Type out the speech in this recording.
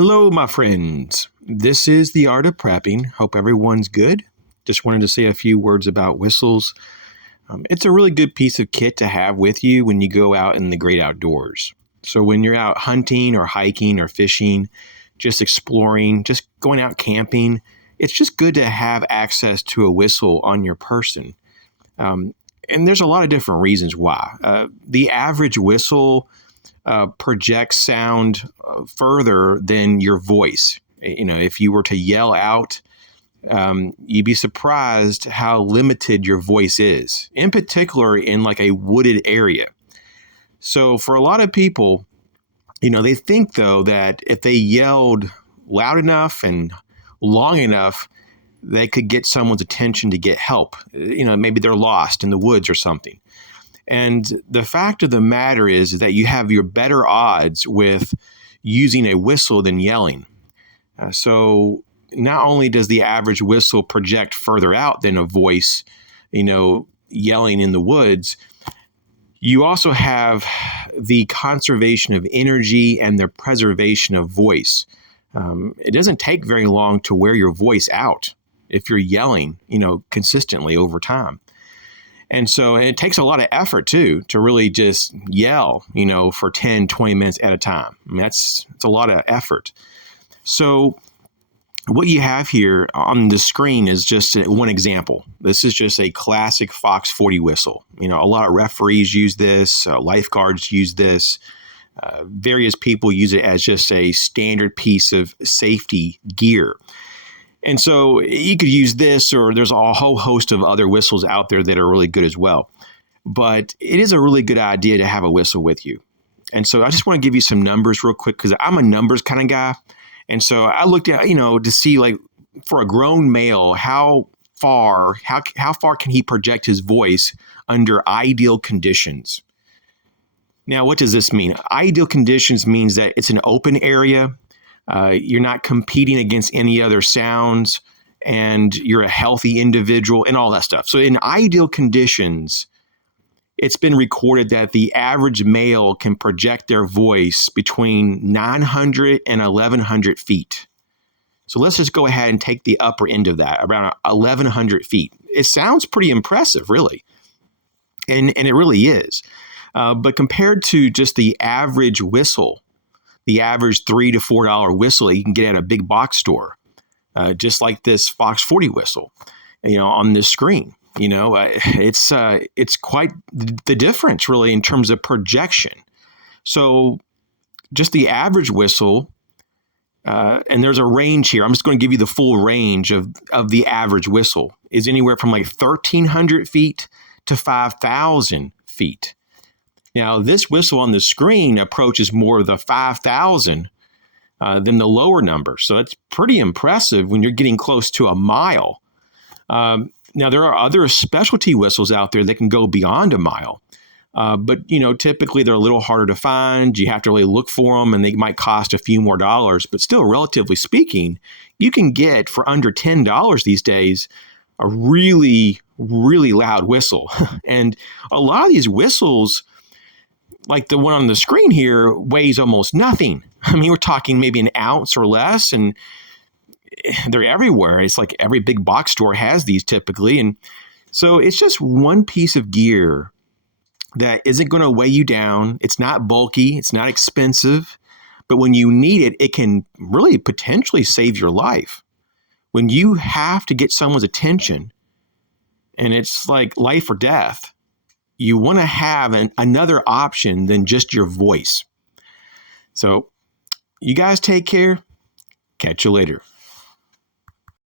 Hello, my friends. This is The Art of Prepping. Hope everyone's good. Just wanted to say a few words about whistles. It's a really good piece of kit to have with you when you go out in the great outdoors. So when you're out hunting or hiking or fishing, just exploring, just going out camping, it's just good to have access to a whistle on your person. And there's a lot of different reasons why. The average whistle projects sound further than your voice. If you were to yell out, you'd be surprised how limited your voice is, in particular in like a wooded area. So for a lot of people, they think though that if they yelled loud enough and long enough, they could get someone's attention to get help. Maybe they're lost in the woods or something. And the fact of the matter is that you have your better odds with using a whistle than yelling. So not only does the average whistle project further out than a voice, yelling in the woods, you also have the conservation of energy and the preservation of voice. It doesn't take very long to wear your voice out if you're yelling, consistently over time. And so it takes a lot of effort, too, to really just yell, for 10, 20 minutes at a time. It's a lot of effort. So what you have here on the screen is just one example. This is just a classic Fox 40 whistle. A lot of referees use this, lifeguards use this. Various people use it as just a standard piece of safety gear. And so you could use this, or there's a whole host of other whistles out there that are really good as well. But it is a really good idea to have a whistle with you. And so I just want to give you some numbers real quick because I'm a numbers kind of guy. And so I looked at, to see like for a grown male, how far can he project his voice under ideal conditions? Now, what does this mean? Ideal conditions means that it's an open area. You're not competing against any other sounds, and you're a healthy individual and all that stuff. So in ideal conditions, it's been recorded that the average male can project their voice between 900 and 1,100 feet. So let's just go ahead and take the upper end of that, around 1,100 feet. It sounds pretty impressive, really. And it really is. But compared to just the average whistle, the average $3 to $4 whistle that you can get at a big box store, just like this Fox 40 whistle, on this screen. It's quite the difference, really, in terms of projection. So just the average whistle, and there's a range here. I'm just going to give you the full range of the average whistle, is anywhere from like 1,300 feet to 5,000 feet. Now, this whistle on the screen approaches more of the 5,000 than the lower number. So that's pretty impressive when you're getting close to a mile. Now, there are other specialty whistles out there that can go beyond a mile. But typically they're a little harder to find. You have to really look for them, and they might cost a few more dollars. But still, relatively speaking, you can get for under $10 these days a really, really loud whistle. And a lot of these whistles, like the one on the screen here, weighs almost nothing. I mean, we're talking maybe an ounce or less, and they're everywhere. It's like every big box store has these typically. And so it's just one piece of gear that isn't going to weigh you down. It's not bulky. It's not expensive. But when you need it, it can really potentially save your life. When you have to get someone's attention and it's like life or death, you want to have another option than just your voice. So you guys take care. Catch you later.